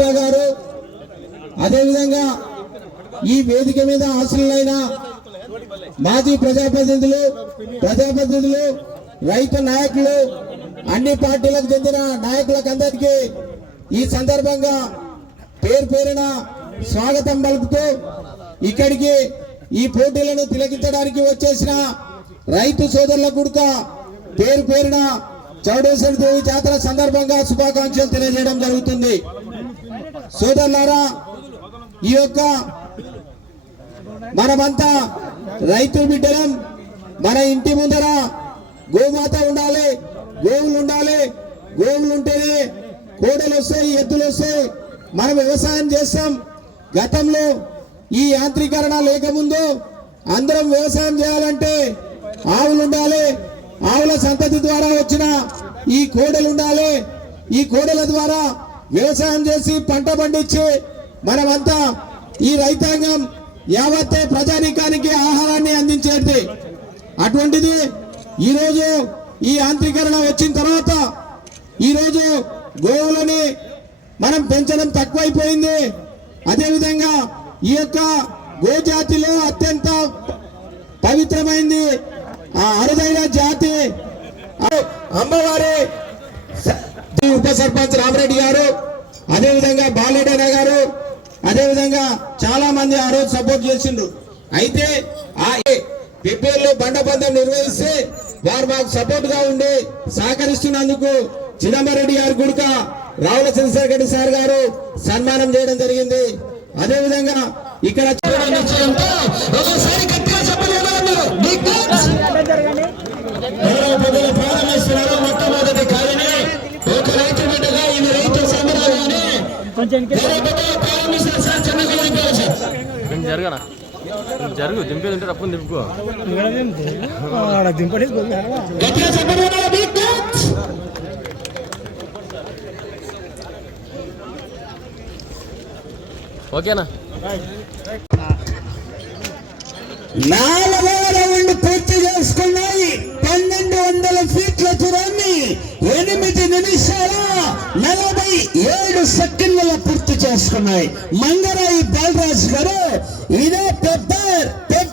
గుప్తా గారు. అదేవిధంగా ఈ వేదిక మీద ఆశలైన మాజీ ప్రజాప్రతినిధులు ప్రజాప్రతినిధులు రైతు నాయకులు అన్ని పార్టీలకు చెందిన నాయకులకు అందరికీ ఈ సందర్భంగా పేరు పేరున స్వాగతం పలుకుతూ ఇక్కడికి ఈ పోటీలను తిలకించడానికి వచ్చేసిన రైతు సోదరుల గుడుక పేరు పేరున చౌడేశ్వరి దేవి జాతర సందర్భంగా శుభాకాంక్షలు తెలియజేయడం జరుగుతుంది. సోదరులారా ఈ యొక్క మనమంతా రైతు బిడ్డలం. మన ఇంటి ముందర గోమాత ఉండాలి గోవులు ఉండాలి. గోవులు ఉంటేనే కోడలు వస్తాయి ఎద్దులు వస్తాయి. మనం వ్యవసాయం చేస్తాం. గతంలో ఈ యాంత్రీకరణ లేకముందు అందరం వ్యవసాయం చేయాలంటే ఆవులు ఉండాలి ఆవుల సంతతి ద్వారా వచ్చిన ఈ కోడలు ఉండాలి. ఈ కోడల ద్వారా వ్యవసాయం చేసి పంట పండించి మనమంతా ఈ రైతాంగం యావత్తే ప్రజానీకానికి ఆహారాన్ని అందించేది. అటువంటిది ఈరోజు ఈ యాంత్రీకరణ వచ్చిన తర్వాత ఈరోజు గోవులని మనం పెంచడం తక్కువైపోయింది. అదేవిధంగా ఈ యొక్క గోజాతిలో అత్యంత పవిత్రమైంది ఆ అరుదైన జాతి. అమ్మవారి ఉప సర్పంచ్ రామరెడ్డి గారు అదేవిధంగా బాలెడన గారు అదేవిధంగా చాలా మంది ఆ రోజు సపోర్ట్ చేసిండ్రు అయితే ఆ పిప్పేర్లో బండబంధం నిర్వహిస్తే వారు మాకు సపోర్ట్గా ఉండి సహకరిస్తున్నందుకు చిదంబరెడ్డి గారు గుడుక రావుల చంద్రశేఖర్ సార్ గారు సన్మానం చేయడం జరిగింది. అదేవిధంగా ఇక్కడ ఒకసారి జరగనా? జరుగు దింపేది ఉంటే తప్పని దింపుకో. ఓకేనా? నాలుగవ రౌండ్ పూర్తి చేసుకున్నాయి. పన్నెండు వందల ఫీట్ల దూరాన్ని ఎనిమిది నిమిషాల నలభై పూర్తి చేసుకున్నాయి మంగరాయి బాలరాజు గారు ఇదే పెద్ద పెద్ద